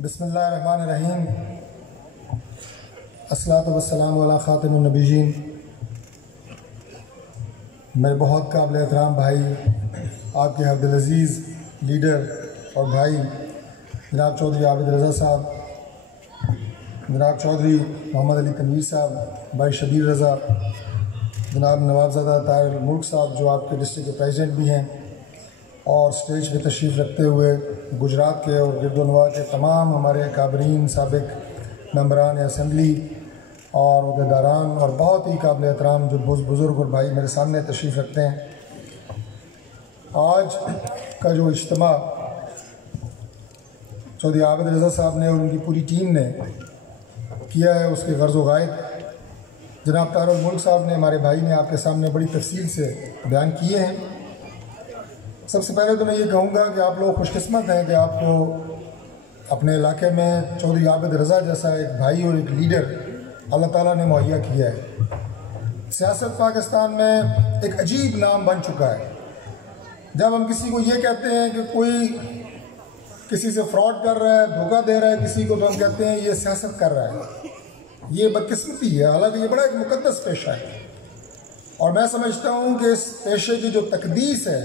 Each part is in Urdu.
بسم اللہ الرحمن الرحیم، الصلاۃ والسلام علی خاتم النبیین۔ میرے بہت قابل احترام بھائی، آپ کے عبدالعزیز لیڈر اور بھائی جناب چودھری عابد رضا صاحب، جناب چودھری محمد علی تنویر صاحب، بھائی شبیر رضا، جناب نوابزادہ طاہر الملک صاحب جو آپ کے ڈسٹرکٹ کے پریزیڈنٹ بھی ہیں، اور سٹیج پہ تشریف رکھتے ہوئے گجرات کے اور گرد و نواح کے تمام ہمارے کابرین، سابق ممبران اسمبلی اور عہدیداران اور بہت ہی قابل احترام جو بزرگ اور بھائی میرے سامنے تشریف رکھتے ہیں۔ آج کا جو اجتماع چودھری عابد رضا صاحب نے اور ان کی پوری ٹیم نے کیا ہے، اس کے غرض و غائب جناب طاہر الملک صاحب نے، ہمارے بھائی نے آپ کے سامنے بڑی تفصیل سے بیان کیے ہیں۔ سب سے پہلے تو میں یہ کہوں گا کہ آپ لوگ خوش قسمت ہیں کہ آپ کو اپنے علاقے میں چودھری عابد رضا جیسا ایک بھائی اور ایک لیڈر اللہ تعالیٰ نے مہیا کیا ہے۔ سیاست پاکستان میں ایک عجیب نام بن چکا ہے۔ جب ہم کسی کو یہ کہتے ہیں کہ کوئی کسی سے فراڈ کر رہا ہے، دھوکہ دے رہا ہے کسی کو، تو ہم کہتے ہیں یہ سیاست کر رہا ہے، یہ بدقسمتی ہے، حالانکہ یہ بڑا ایک مقدس پیشہ ہے۔ اور میں سمجھتا ہوں کہ اس پیشے کی جو تقدیس ہے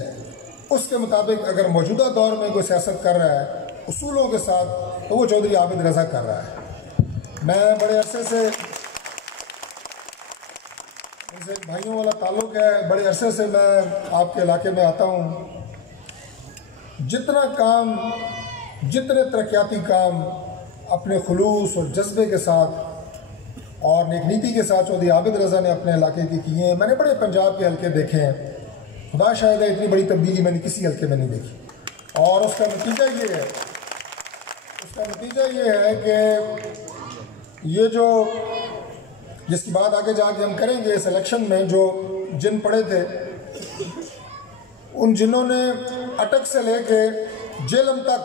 اس کے مطابق اگر موجودہ دور میں کوئی سیاست کر رہا ہے اصولوں کے ساتھ، تو وہ چودھری عابد رضا کر رہا ہے۔ میں بڑے عرصے سے ان سے بھائیوں والا تعلق ہے، بڑے عرصے سے میں آپ کے علاقے میں آتا ہوں۔ جتنے ترقیاتی کام اپنے خلوص اور جذبے کے ساتھ اور نیک نیتی کے ساتھ چودھری عابد رضا نے اپنے علاقے کے کیے ہیں، میں نے بڑے پنجاب کے حلقے دیکھے ہیں، خدا شاید ہے اتنی بڑی تبدیلی میں نے کسی حلقے میں نہیں دیکھی۔ اور اس کا نتیجہ یہ ہے کہ یہ جو جس کی بات آگے جا کے ہم کریں گے، اس الیکشن میں جو جن پڑے تھے، ان جنوں نے اٹک سے لے کے جیلم تک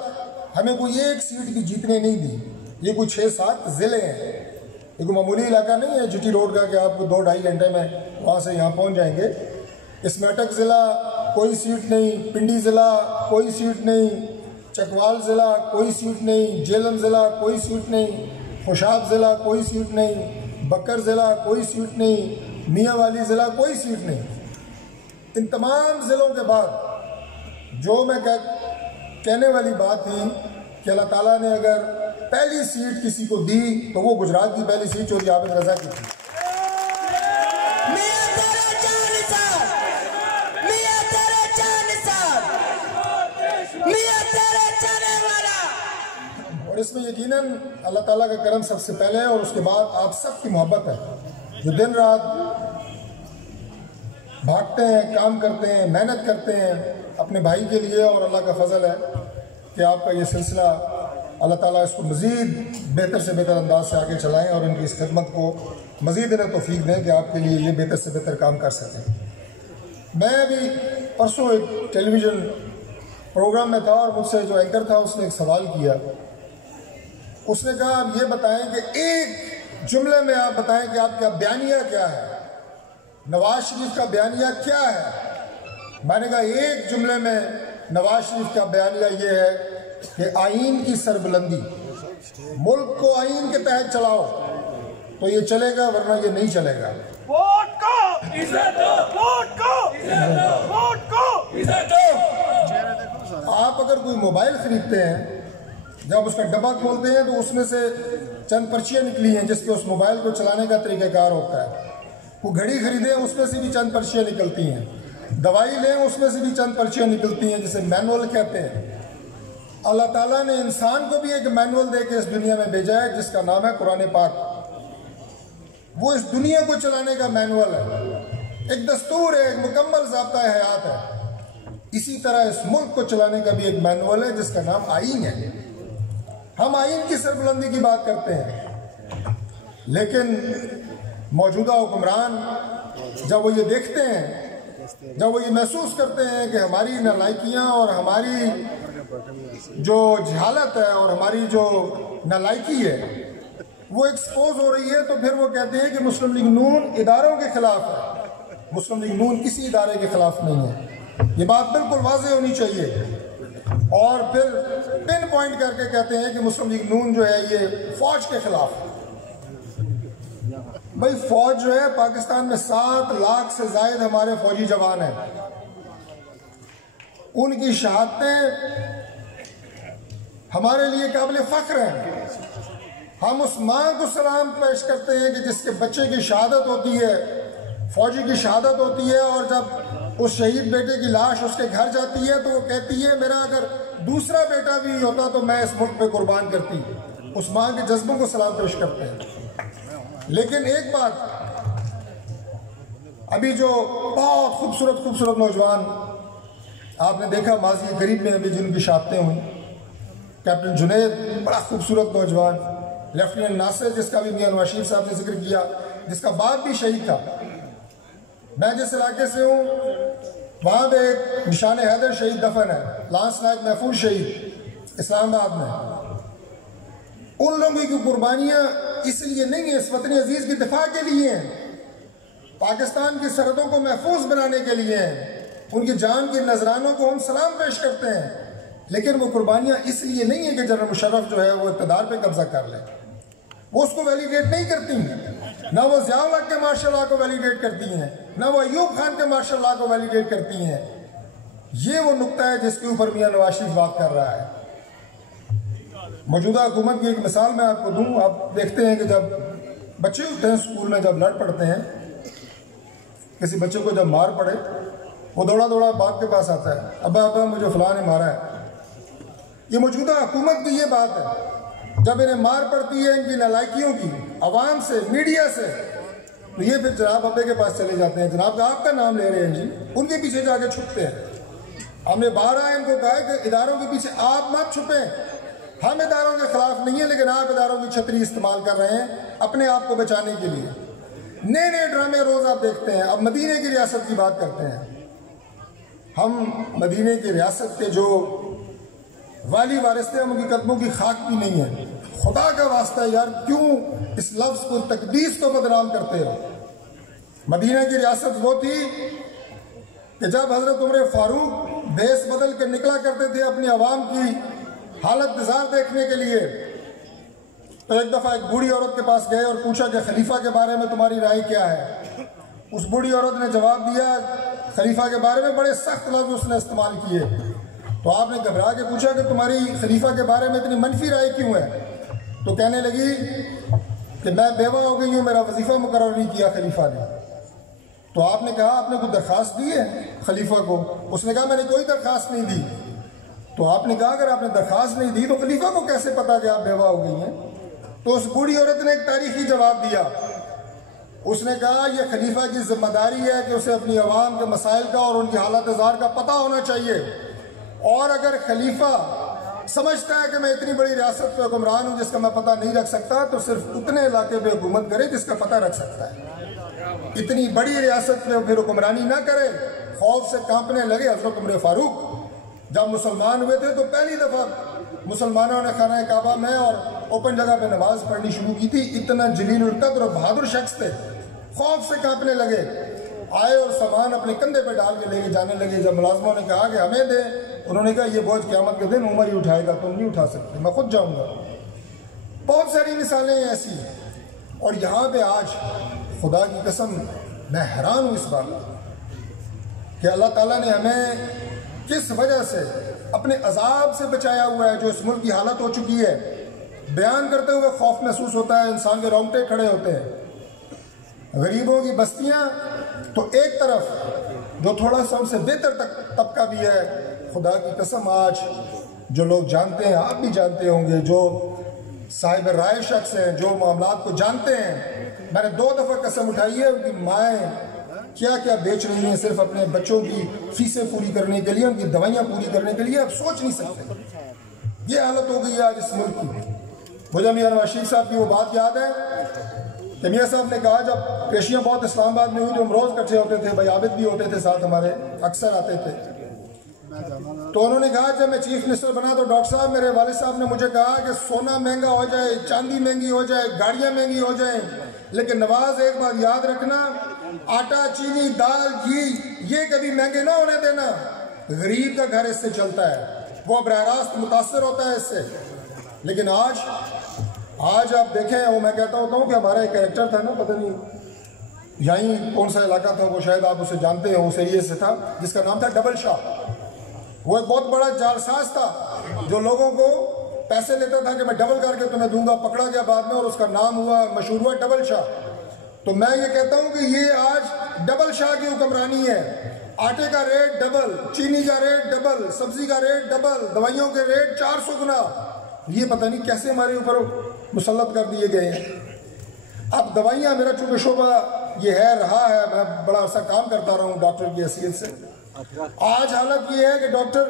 ہمیں کوئی ایک سیٹ بھی جیتنے نہیں دی۔ یہ کوئی 6-7 ضلع ہیں، یہ کوئی معمولی علاقہ نہیں ہے جی ٹی روڈ کا کہ آپ کو 2-2.5 گھنٹے میں وہاں سے یہاں پہنچ جائیں گے۔ اس میں اٹک ضلع کوئی سیٹ نہیں، پنڈی ضلع کوئی سیٹ نہیں، چکوال ضلع کوئی سیٹ نہیں، جیلم ضلع کوئی سیٹ نہیں، خوشاب ضلع کوئی سیٹ نہیں، بکر ضلع کوئی سیٹ نہیں، میاں والی ضلع کوئی سیٹ نہیں۔ ان تمام ضلعوں کے بعد جو میں کہنے والی بات تھی کہ اللہ تعالیٰ نے اگر پہلی سیٹ کسی کو دی تو وہ گجرات کی پہلی سیٹ چودھری عابد رضا کی تھی۔ اور اس میں یقیناً اللہ تعالیٰ کا کرم سب سے پہلے ہے، اور اس کے بعد آپ سب کی محبت ہے جو دن رات بھاگتے ہیں، کام کرتے ہیں، محنت کرتے ہیں اپنے بھائی کے لیے، اور اللہ کا فضل ہے کہ آپ کا یہ سلسلہ اللہ تعالیٰ اس کو مزید بہتر سے بہتر انداز سے آگے چلائیں اور ان کی اس خدمت کو مزید انہیں توفیق دیں کہ آپ کے لیے یہ بہتر سے بہتر کام کر سکیں۔ میں ابھی پرسوں ایک ٹیلی ویژن پروگرام میں تھا اور مجھ سے جو اینکر تھا اس نے ایک سوال کیا۔ اس نے کہا آپ یہ بتائیں کہ ایک جملے میں آپ بتائیں کہ آپ کا بیانیہ کیا ہے، نواز شریف کا بیانیہ کیا ہے؟ میں نے کہا ایک جملے میں نواز شریف کا بیانیہ یہ ہے کہ آئین کی سربلندی، ملک کو آئین کے تحت چلاؤ تو یہ چلے گا، ورنہ یہ نہیں چلے گا۔ ووٹ کو عزت دو، ووٹ کو عزت دو، ووٹ کو عزت دو۔ آپ اگر کوئی موبائل خریدتے ہیں، جب اس کا ڈبہ کھولتے ہیں تو اس میں سے چند پرچیاں نکلی ہیں جس پہ اس موبائل کو چلانے کا طریقہ کار ہوتا ہے۔ وہ گھڑی خریدیں اس میں سے بھی چند پرچیاں نکلتی ہیں، دوائی لیں اس میں سے بھی چند پرچیاں نکلتی ہیں، جسے مینول کہتے ہیں۔ اللہ تعالیٰ نے انسان کو بھی ایک مینول دے کے اس دنیا میں بھیجا ہے جس کا نام ہے قرآن پاک۔ وہ اس دنیا کو چلانے کا مینول ہے، ایک دستور ہے، ایک مکمل ضابطہ حیات ہے۔ اسی طرح اس ملک کو چلانے کا بھی ایک مینول ہے جس کا نام آئین ہے۔ ہم آئین کی سربلندی کی بات کرتے ہیں، لیکن موجودہ حکمران جب وہ یہ دیکھتے ہیں، جب وہ یہ محسوس کرتے ہیں کہ ہماری نالائکیاں اور ہماری جو جہالت ہے اور ہماری جو نالائکی ہے وہ ایکسپوز ہو رہی ہے، تو پھر وہ کہتے ہیں کہ مسلم لیگ نون اداروں کے خلاف ہے۔ مسلم لیگ نون کسی ادارے کے خلاف نہیں ہے، یہ بات بالکل واضح ہونی چاہیے۔ اور پھر پن پوائنٹ کر کے کہتے ہیں کہ مسلم لیگ نون جو ہے یہ فوج کے خلاف ہے۔ بھائی فوج جو ہے پاکستان میں 7 لاکھ سے زائد ہمارے فوجی جوان ہیں، ان کی شہادتیں ہمارے لیے قابل فخر ہیں۔ ہم اس ماں کو سلام پیش کرتے ہیں کہ جس کے بچے کی شہادت ہوتی ہے، فوجی کی شہادت ہوتی ہے، اور جب اس شہید بیٹے کی لاش اس کے گھر جاتی ہے تو وہ کہتی ہے میرا اگر دوسرا بیٹا بھی ہوتا تو میں اس ملک پہ قربان کرتی۔ اس ماں کے جذبوں کو سلام پیش کرتے ہیں۔ لیکن ایک بات، ابھی جو بہت خوبصورت نوجوان آپ نے دیکھا ماضی قریب میں ابھی جن کی شہادتیں ہوئیں، کیپٹن جنید بڑا خوبصورت نوجوان، لیفٹیننٹ ناصر جس کا بھی میاں نواز شریف صاحب نے ذکر کیا، جس کا باپ بھی شہید تھا۔ میں جس علاقے سے ہوں وہاں پہ ایک نشان حیدر شہید دفن ہے، لانس نائک محفوظ شہید اسلام آباد میں۔ ان لوگوں کی قربانیاں اس لیے نہیں ہیں، اس وطن عزیز کی دفاع کے لیے ہیں، پاکستان کی سرحدوں کو محفوظ بنانے کے لیے ہیں، ان کی جان کے نذرانوں کو ہم سلام پیش کرتے ہیں، لیکن وہ قربانیاں اس لیے نہیں ہیں کہ جنرل مشرف جو ہے وہ اقتدار پہ قبضہ کر لے۔ وہ اس کو ویلیڈیٹ نہیں کرتی ہیں، نہ وہ ضیاء الحق کے مارشل لا کو ویلیڈیٹ کرتی ہیں، نہ وہ ایوب خان کے مارشل لا کو ویلیڈیٹ کرتی ہیں۔ یہ وہ نقطہ ہے جس کے اوپر میاں نواز شریف بات کر رہا ہے۔ موجودہ حکومت کی ایک مثال میں آپ کو دوں، آپ دیکھتے ہیں کہ جب بچے ہوتے ہیں اسکول میں، جب لڑ پڑتے ہیں، کسی بچے کو جب مار پڑے، وہ دوڑا باپ کے پاس آتا ہے، ابا مجھے فلاں نے مارا ہے۔ یہ موجودہ حکومت کی یہ بات ہے، جب انہیں مار پڑتی ہے ان کی نالائکیوں کی، عوام سے، میڈیا سے، تو یہ پھر جناب ابے کے پاس چلے جاتے ہیں، جناب آپ کا نام لے رہے ہیں جی، ان کے پیچھے جا کے چھپتے ہیں۔ ہم نے بارہ ان کو کہا کہ اداروں کے پیچھے آپ مت چھپیں، ہم اداروں کے خلاف نہیں ہیں، لیکن آپ اداروں کی چھتری استعمال کر رہے ہیں اپنے آپ کو بچانے کے لیے۔ نئے ڈرامے روز آپ دیکھتے ہیں۔ اب مدینے کی ریاست کی بات کرتے ہیں۔ ہم مدینے کی ریاست کے جو والی وارث تھے، ہم ان کی قدموں کی خاک بھی نہیں ہے۔ خدا کا واسطہ یار کیوں اس لفظ کو، تقدیس کو بدنام کرتے ہو؟ مدینہ کی ریاست وہ تھی کہ جب حضرت عمر فاروق بھیس بدل کے نکلا کرتے تھے اپنی عوام کی حالت نظار دیکھنے کے لیے، تو ایک دفعہ ایک بوڑھی عورت کے پاس گئے اور پوچھا کہ خلیفہ کے بارے میں تمہاری رائے کیا ہے؟ اس بوڑھی عورت نے جواب دیا خلیفہ کے بارے میں، بڑے سخت لفظ اس نے استعمال کیے۔ تو آپ نے گھبرا کے پوچھا کہ تمہاری خلیفہ کے بارے میں اتنی منفی رائے کیوں ہے؟ تو کہنے لگی کہ میں بیوہ ہو گئی ہوں، میرا وظیفہ مقرر نہیں کیا خلیفہ نے۔ تو آپ نے کہا آپ نے کوئی درخواست دی ہے خلیفہ کو؟ اس نے کہا میں نے کوئی درخواست نہیں دی۔ تو آپ نے کہا اگر آپ نے درخواست نہیں دی تو خلیفہ کو کیسے پتا کہ آپ بیوہ ہو گئی ہیں؟ تو اس بوڑھی عورت نے ایک تاریخی جواب دیا۔ اس نے کہا یہ خلیفہ کی ذمہ داری ہے کہ اسے اپنی عوام کے مسائل کا اور ان کی حالت زار کا پتہ ہونا چاہیے، اور اگر خلیفہ سمجھتا ہے کہ میں اتنی بڑی ریاست پہ حکمران ہوں جس کا میں پتہ نہیں رکھ سکتا، تو صرف اتنے علاقے پہ حکومت کرے جس کا پتہ رکھ سکتا ہے، اتنی بڑی ریاست پہ پھر حکمرانی نہ کرے۔ خوف سے کانپنے لگے حضرت عمر فاروق۔ جب مسلمان ہوئے تھے تو پہلی دفعہ مسلمانوں نے خانہ کعبہ میں اور اوپن جگہ پہ نماز پڑھنی شروع کی تھی۔ اتنا جلیل القدر اور بہادر شخص تھے، خوف سے کانپنے لگے، آئے اور سامان اپنے کندھے پہ ڈال کے لے کے جانے لگے۔ جب ملازموں نے کہا کہ ہمیں دیں، انہوں نے کہا یہ بوجھ قیامت کے دن عمر ہی اٹھائے گا، تم نہیں اٹھا سکتے، میں خود جاؤں گا۔ بہت ساری مثالیں ہیں ایسی، اور یہاں پہ آج خدا کی قسم میں حیران ہوں اس بات کہ اللہ تعالیٰ نے ہمیں کس وجہ سے اپنے عذاب سے بچایا ہوا ہے، جو اس ملک کی حالت ہو چکی ہے۔ بیان کرتے ہوئے خوف محسوس ہوتا ہے، انسان کے رونگٹے کھڑے ہوتے ہیں۔ غریبوں کی بستیاں تو ایک طرف، جو تھوڑا سا ان سے بہتر طبقہ بھی ہے، خدا کی قسم آج جو لوگ جانتے ہیں، آپ بھی جانتے ہوں گے، جو صاحب رائے شخص ہیں، جو معاملات کو جانتے ہیں، میں نے 2 دفعہ قسم اٹھائی ہے ان کی مائیں کیا کیا بیچ رہی ہیں صرف اپنے بچوں کی فیسیں پوری کرنے کے لیے، ان کی دوائیاں پوری کرنے کے لیے۔ آپ سوچ نہیں سکتے یہ حالت ہو گئی ہے آج اس ملک کی۔ مجھے میاں نواز شریف صاحب کی وہ بات یاد ہے کہ میاں صاحب نے کہا جب پیشیاں بہت اسلام آباد میں ہوئی، جو ہم روز کٹھے ہوتے تھے، بھائی عابد بھی ہوتے تھے ساتھ ہمارے، اکثر آتے تھے، تو انہوں نے کہا جب میں چیف منسٹر بنا تو ڈاکٹر صاحب میرے والد صاحب نے مجھے کہا کہ سونا مہنگا ہو جائے، چاندی مہنگی ہو جائے، گاڑیاں مہنگی ہو جائیں، لیکن نواز ایک بات یاد رکھنا، آٹا، چینی، دال، گھی یہ کبھی مہنگے نہ ہونے دینا، غریب کا گھر اس سے چلتا ہے۔ وہ براہ راست متاثر ہوتا ہے اس سے. لیکن آج آپ دیکھیں, وہ میں کہتا ہوتا ہوں کہ ہمارا ایک کریکٹر تھا نا, پتہ نہیں یہیں کون سا علاقہ تھا, وہ شاید آپ اسے جانتے ہیں, اس ایریے سے تھا, جس کا نام تھا ڈبل شاہ. وہ ایک بہت بڑا جالساز تھا جو لوگوں کو پیسے لیتا تھا کہ میں ڈبل کر کے تمہیں دوں گا. پکڑا گیا بعد میں اور اس کا نام مشہور ہوا ڈبل شاہ. تو میں یہ کہتا ہوں کہ یہ آج ڈبل شاہ کی حکمرانی ہے. آٹے کا ریٹ ڈبل, چینی کا ریٹ ڈبل, سبزی کا ریٹ ڈبل, دوائیوں کے ریٹ 400 گنا. یہ پتہ نہیں کیسے ہمارے اوپر مسلط کر دیے گئے ہیں. اب دوائیاں, میرا چونکہ شعبہ یہ رہا ہے, میں بڑا عرصہ کام کرتا رہا ہوں ڈاکٹر کی حیثیت سے. آج حالت یہ ہے کہ ڈاکٹر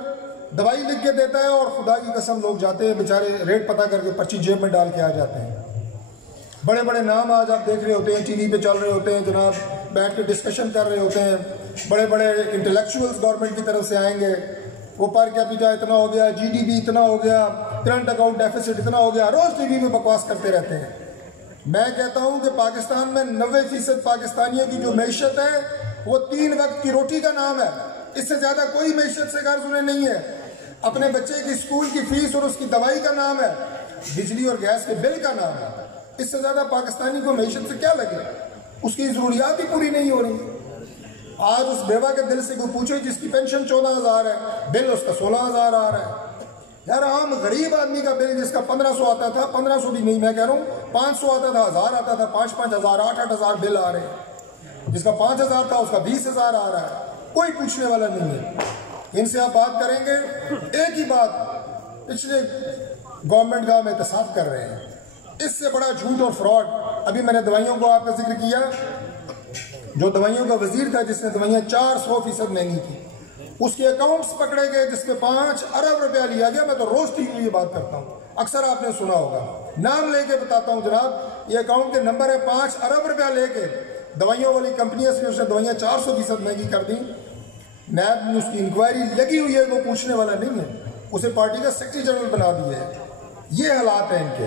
دوائی لکھ کے دیتا ہے اور خدا کی قسم لوگ جاتے ہیں بیچارے ریٹ پتہ کر کے پرچی جیب میں ڈال کے آ جاتے ہیں. بڑے بڑے نام آج آپ دیکھ رہے ہوتے ہیں, ٹی وی پہ چل رہے ہوتے ہیں جناب, بیٹھ کے ڈسکشن کر رہے ہوتے ہیں. بڑے بڑے انٹلیکچوئلز گورنمنٹ کی طرف سے آئیں گے, وہ پر کیپیٹا اتنا ہو گیا, جی ڈی پی اتنا ہو گیا, کرنٹ اکاؤنٹ ڈیفیسٹ اتنا ہو گیا, روز ٹی وی پہ بکواس کرتے رہتے ہیں. میں کہتا ہوں کہ پاکستان میں 90% پاکستانیوں کی جو معیشت ہے وہ 3 وقت کی روٹی کا نام ہے. اس سے زیادہ کوئی معیشت سے غرض انہیں نہیں ہے. اپنے بچے کی اسکول کی فیس اور اس کی دوائی کا نام ہے, بجلی اور گیس کے بل کا نام ہے. اس سے زیادہ پاکستانی کو معیشت سے کیا لگے, اس کی ضروریات ہی پوری نہیں ہو رہی. آج اس بیوہ کے دل سے کوئی پوچھے جس کی پینشن 14,000 ہے, بل اس کا 16,000 آ رہا ہے. یار عام غریب آدمی کا بل جس کا 1500 آتا تھا, 1500 بھی نہیں میں کہہ رہا ہوں, 500 آتا تھا, 1000 آتا تھا, 5,000 8,000 بل آ رہے ہیں. جس کا 5,000 تھا اس کا 20,000 آ رہا ہے. کوئی پوچھنے والا نہیں ہے. ان سے آپ بات کریں گے, ایک ہی بات, پچھلے گورنمنٹ کا ہم احتساب کر رہے ہیں. اس سے بڑا جھوٹ اور فراڈ. ابھی میں نے دوائیوں کو آپ کا ذکر کیا, جو دوائیوں کا وزیر تھا جس نے دوائیاں 400% مہنگی کی, اس کے اکاؤنٹس پکڑے گئے جس پہ 5 ارب روپیہ لیا گیا. میں تو روز ٹی وی یہ بات کرتا ہوں, اکثر آپ نے سنا ہوگا, نام لے کے بتاتا ہوں جناب, یہ اکاؤنٹ کے نمبر ہے. 5 ارب روپیہ لے کے دوائیوں والی کمپنیوں سے اس نے دوائیاں 400% مہنگی کر دیں. نیب میں اس کی انکوائری لگی ہوئی ہے, وہ پوچھنے والا نہیں ہے, اسے پارٹی کا سیکرٹری جنرل بنا دیا ہے. یہ حالات ہیں ان کے.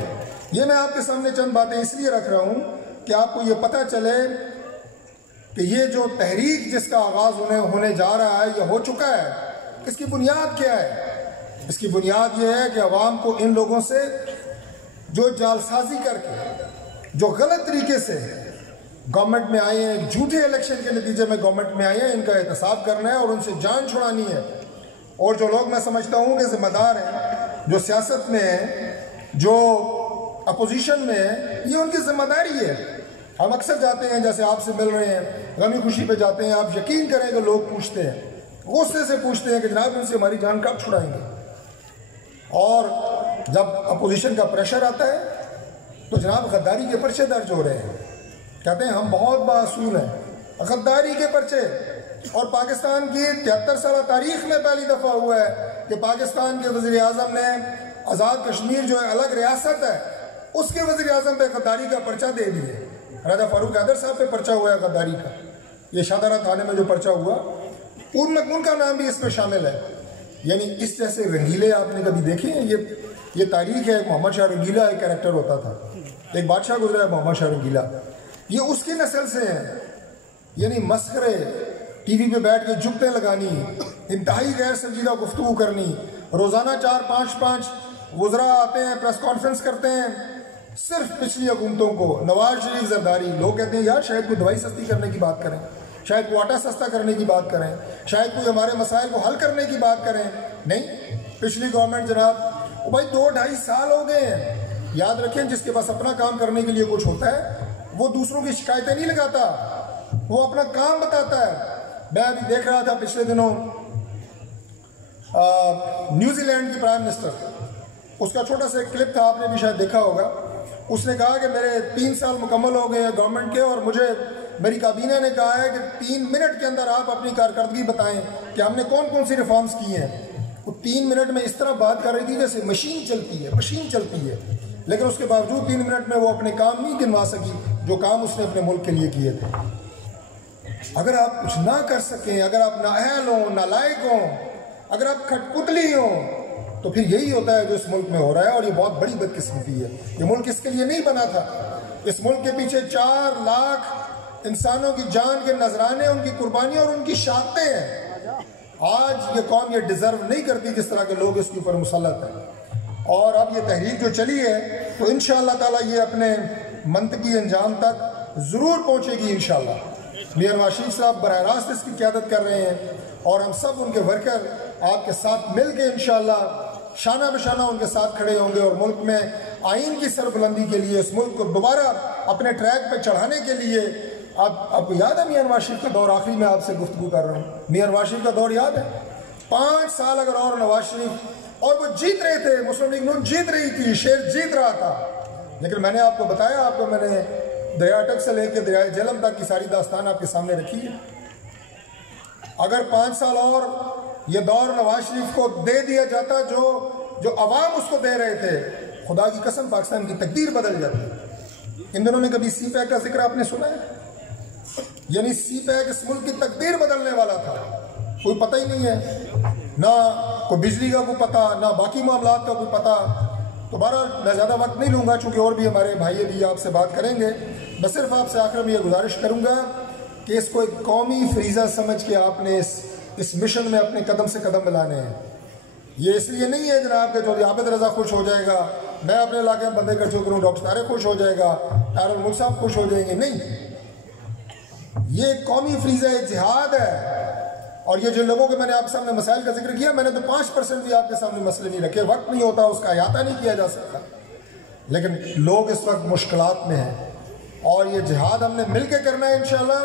یہ میں آپ کے سامنے چند باتیں اس لیے رکھ رہا ہوں کہ آپ کو یہ پتہ چلے کہ یہ جو تحریک جس کا آغاز ہونے جا رہا ہے, یہ ہو چکا ہے. اس کی بنیاد کیا ہے؟ اس کی بنیاد یہ ہے کہ عوام کو ان لوگوں سے جو جعلسازی کر کے, جو غلط طریقے سے گورنمنٹ میں آئے ہیں, ایک جھوٹے الیکشن کے نتیجے میں گورنمنٹ میں آئے ہیں, ان کا احتساب کرنا ہے اور ان سے جان چھڑانی ہے. اور جو لوگ میں سمجھتا ہوں کہ ذمہ دار ہیں, جو سیاست میں ہیں, جو اپوزیشن میں ہیں, یہ ان کی ذمہ داری ہے. ہم اکثر جاتے ہیں, جیسے آپ سے مل رہے ہیں, غمی خوشی پہ جاتے ہیں, آپ یقین کریں کہ لوگ پوچھتے ہیں, غصے سے پوچھتے ہیں کہ جناب ان سے ہماری جان کب چھڑائیں گے. اور جب اپوزیشن کا پریشر آتا ہے تو جناب غداری کے پرچے درج ہو رہے ہیں. کہتے ہیں ہم بہت بااصول ہیں, غداری کے پرچے. اور پاکستان کی 73 سالہ تاریخ میں پہلی دفعہ ہوا ہے کہ پاکستان کے وزیر اعظم نے آزاد کشمیر جو ہے الگ ریاست ہے, اس کے وزیر اعظم پہ غداری کا پرچہ دے دیے. راجہ فاروق حیدر صاحب پہ پرچہ ہوا ہے غداری کا, یہ شادرہ تھانے میں جو پرچہ ہوا, ان کا نام بھی اس میں شامل ہے. یعنی اس جیسے رنگیلے آپ نے کبھی دیکھے ہیں؟ یہ تاریخ ہے. محمد شاہ رنگیلا ایک کریکٹر ہوتا تھا, ایک بادشاہ گزرا ہے محمد شاہ رنگیلا, یہ اس کی نسل سے ہیں. یعنی مسخرے, ٹی وی پہ بیٹھ کے جگتیں لگانی, انتہائی غیر سنجیدہ گفتگو کرنی. روزانہ 4-5 وزراء آتے ہیں, پریس کانفرنس کرتے ہیں, صرف پچھلی حکومتوں کو, نواز شریف زرداری. لوگ کہتے ہیں یار شاید کوئی دوائی سستی کرنے کی بات کریں, شاید کوئی آٹا سستا کرنے کی بات کریں, شاید کوئی ہمارے مسائل کو حل کرنے کی بات کریں. نہیں, پچھلی گورنمنٹ جناب, بھائی 2-2.5 سال ہو گئے ہیں. یاد رکھیں, جس کے پاس اپنا کام کرنے کے لیے کچھ ہوتا ہے وہ دوسروں کی شکایتیں نہیں لگاتا, وہ اپنا کام بتاتا ہے. میں ابھی دیکھ رہا تھا پچھلے دنوں نیوزی لینڈ کی پرائم منسٹر, اس کا چھوٹا سا ایک کلپ تھا, آپ نے بھی شاید دیکھا ہوگا. اس نے کہا کہ میرے 3 سال مکمل ہو گئے ہیں گورنمنٹ کے, اور مجھے میری کابینہ نے کہا ہے کہ 3 منٹ کے اندر آپ اپنی کارکردگی بتائیں کہ ہم نے کون کون سی ریفارمز کی ہیں. وہ 3 منٹ میں اس طرح بات کر رہی تھی جیسے مشین چلتی ہے. لیکن اس کے باوجود 3 منٹ میں وہ اپنے کام نہیں گنوا سکی جو کام اس نے اپنے ملک کے لیے کیے تھے. اگر آپ کچھ نہ کر سکیں, اگر آپ نااہل ہوں, نالائق ہوں, اگر آپ کھٹ پتلی ہوں, تو پھر یہی ہوتا ہے جو اس ملک میں ہو رہا ہے. اور یہ بہت بڑی بدقسمتی ہے. یہ ملک اس کے لیے نہیں بنا تھا. اس ملک کے پیچھے 4 لاکھ انسانوں کی جان کے نذرانے, ان کی قربانیاں اور ان کی شہادتیں ہیں. آج یہ قوم یہ ڈیزرو نہیں کرتی جس طرح کے لوگ اس کے اوپر مسلط ہیں. اور اب یہ تحریک جو چلی ہے تو انشاءاللہ تعالی یہ اپنے منطقی انجام تک ضرور پہنچے گی انشاءاللہ. میاں نواز شریف صاحب براہ راست اس کی قیادت کر رہے ہیں اور ہم سب ان کے ورکر آپ کے ساتھ مل کے انشاءاللہ شانہ بشانہ ان کے ساتھ کھڑے ہوں گے اور ملک میں آئین کی سربلندی کے لیے اس ملک کو دوبارہ اپنے ٹریک پہ چڑھانے کے لیے. آپ کو یاد ہے میاں نواز شریف کا دور؟ آخری میں آپ سے گفتگو کر رہا ہوں. میاں نواز شریف کا دور یاد ہے؟ 5 سال اگر اور نواز شریف، اور وہ جیت رہے تھے، مسلم لیگ نون جیت رہی تھی، شیر جیت رہا تھا، لیکن میں نے آپ کو بتایا، آپ کو میں نے دریا اٹک سے لے کے دریائے جہلم تک کی ساری داستان آپ کے سامنے رکھی ہے. اگر 5 سال اور یہ دور نواز شریف کو دے دیا جاتا جو عوام اس کو دے رہے تھے، خدا کی قسم پاکستان کی تقدیر بدل جاتی. ان دنوں میں کبھی سی پیک کا ذکر آپ نے سنا ہے؟ یعنی سی پیک اس ملک کی تقدیر بدلنے والا تھا. کوئی پتہ ہی نہیں ہے، نہ کوئی بجلی کا کوئی پتہ، نہ باقی معاملات کا کوئی پتہ. تو بہرحال میں زیادہ وقت نہیں لوں گا چونکہ اور بھی ہمارے بھائی بھی آپ سے بات کریں گے. بس صرف آپ سے آخر میں یہ گزارش کروں گا کہ اس کو ایک قومی فریضہ سمجھ کے آپ نے اس مشن میں اپنے قدم سے قدم ملانے ہیں. یہ اس لیے نہیں ہے جناب کہ جو عابد رضا خوش ہو جائے گا، میں اپنے علاقے میں بندے کا جو کروں، ڈاکٹر طارق خوش ہو جائے گا، طاہر الملک صاحب خوش ہو جائیں گے. نہیں، یہ ایک قومی فریضہ جہاد ہے. اور یہ جو لوگوں کے میں نے آپ کے سامنے مسائل کا ذکر کیا، میں نے تو 5% بھی آپ کے سامنے مسئلے نہیں رکھے. وقت نہیں ہوتا، اس کا احاطہ نہیں کیا جا سکتا. لیکن لوگ اس وقت مشکلات میں ہیں اور یہ جہاد ہم نے مل کے کرنا ہے انشاءاللہ.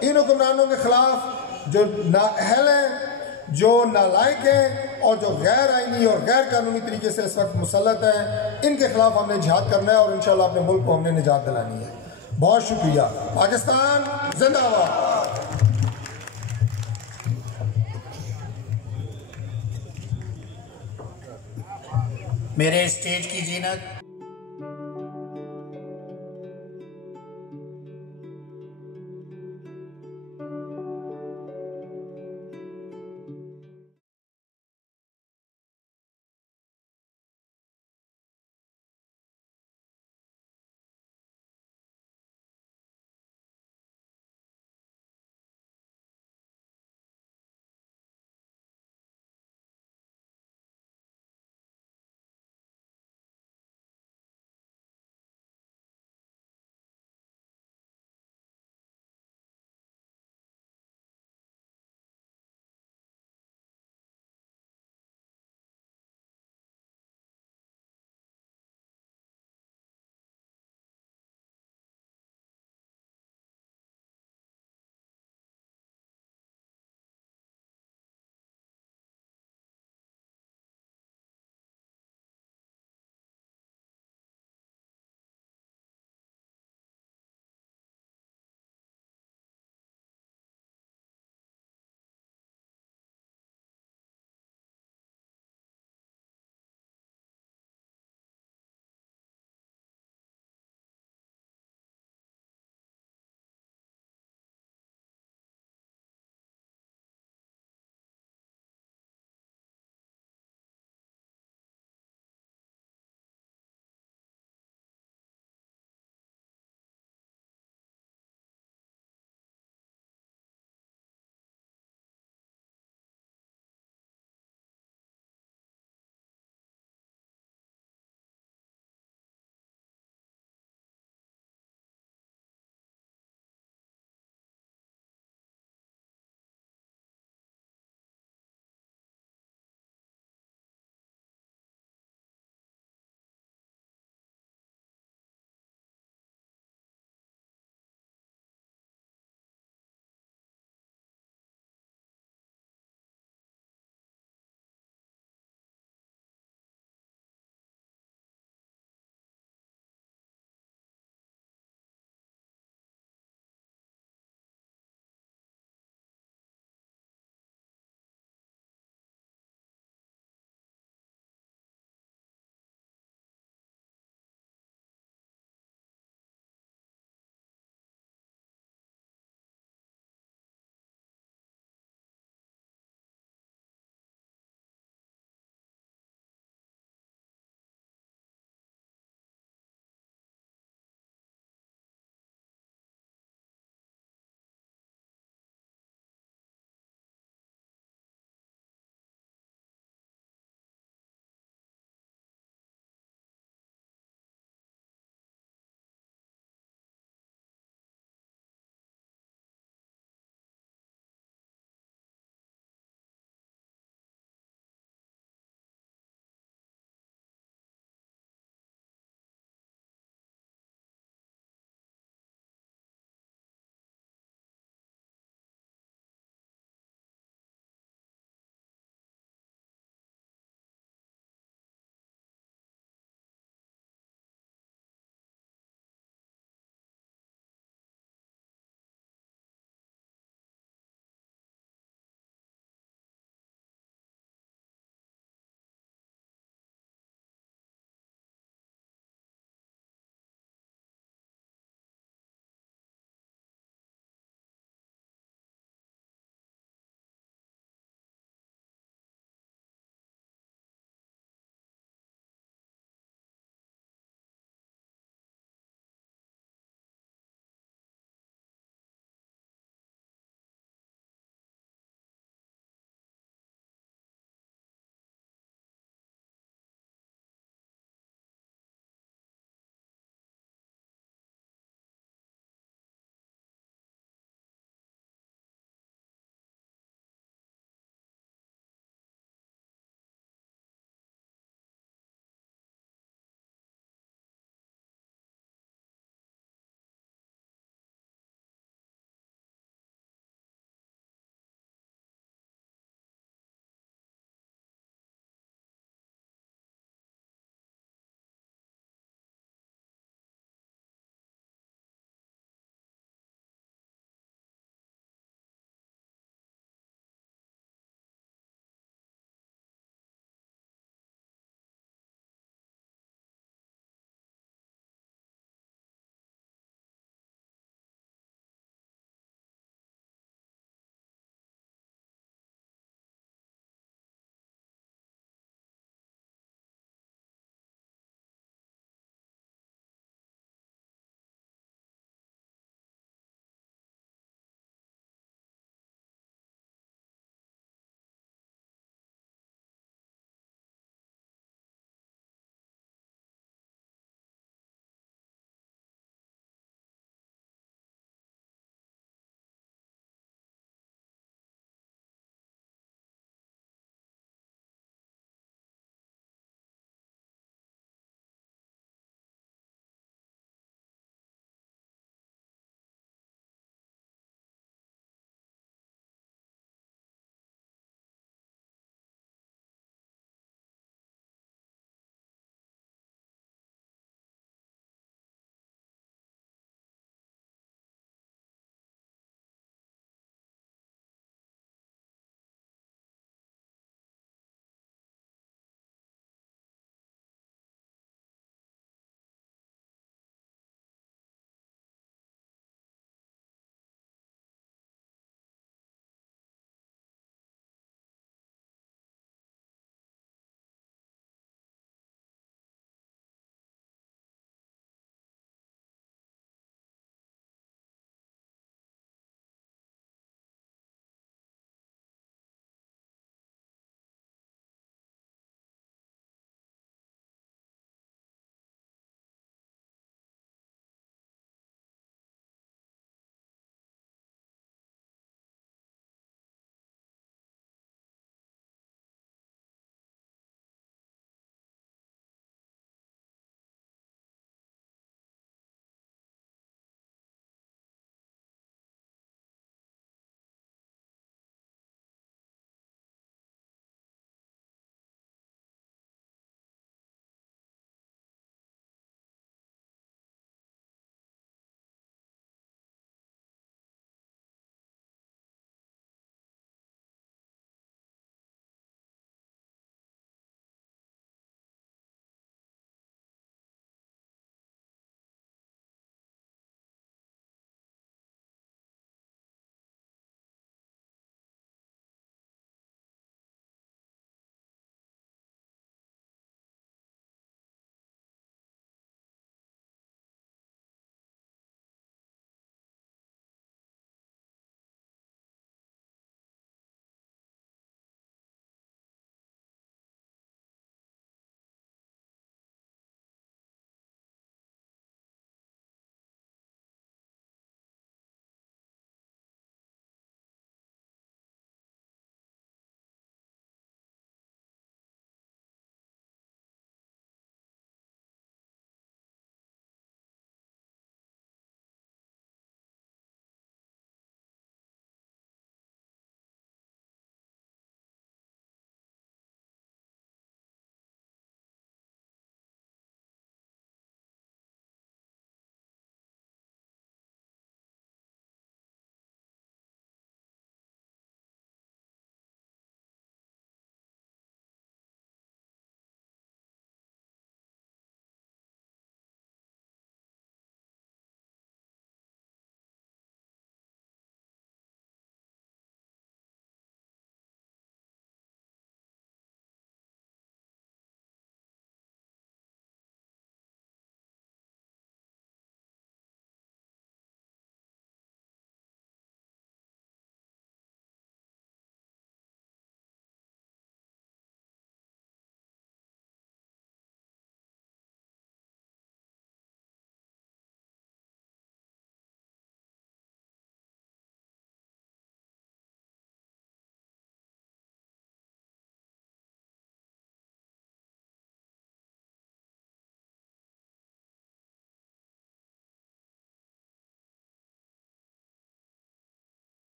ان حکمرانوں کے خلاف جو نااہل ہیں، جو نالائق ہیں اور جو غیر آئینی اور غیر قانونی طریقے سے اس وقت مسلط ہیں، ان کے خلاف ہم نے جہاد کرنا ہے اور انشاءاللہ اپنے ملک کو ہم نے نجات دلانی ہے. بہت شکریہ. پاکستان زندہ باد. میرے اسٹیج کی زینت